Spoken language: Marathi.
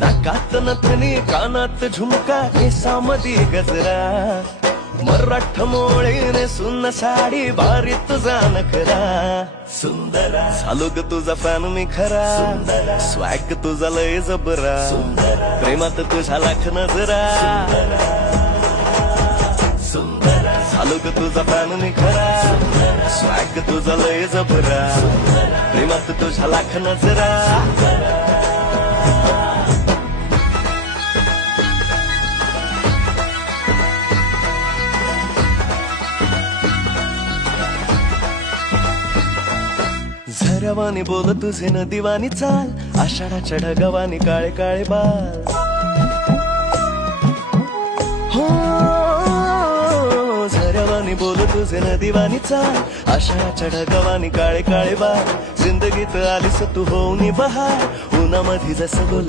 नाकात नथनी कानात झुमका केसामधी गजरा मराठ मोळीने सुन्न साडी भारी तुझा नखरा सुंदरा झालो ग तुझा फॅन मी खरा स्वॅग तुझा लय जबरा प्रेमात तुझा लाख नजरा झालो ग तुझा फॅन मी खरा स्वॅग तुझा लय जबरा प्रेमात तुझा लाख नजरा झऱ्यावानी बोल तुझे नदीवानी चाल आषाढाच्या ढगावानी काळे काळे बाल हो झऱ्यावानी बोल तुझे नदीवानी चाल आषाढाच्या ढगावानी काळे काळे बाल जिंदगीत आलीस तू होऊनी बहार उन्हामध्ये जसं बोल